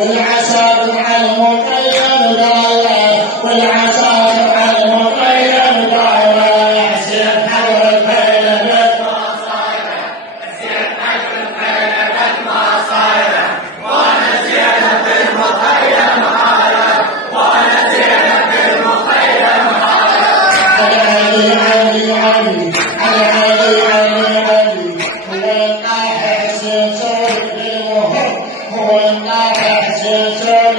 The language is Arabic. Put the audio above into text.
والعساكر على المخيم دايرة والعساكر على المخيم دايرة حسين حجر الخيل بيت ما صايرة حسين حجر الخيل بيت ما صايرة وانا زينة في المخيم هاية وانا زينة في المخيم هاية علي علي علي علي علي علي علي هو الناحي حسين سوري هو الناحي حسين سوري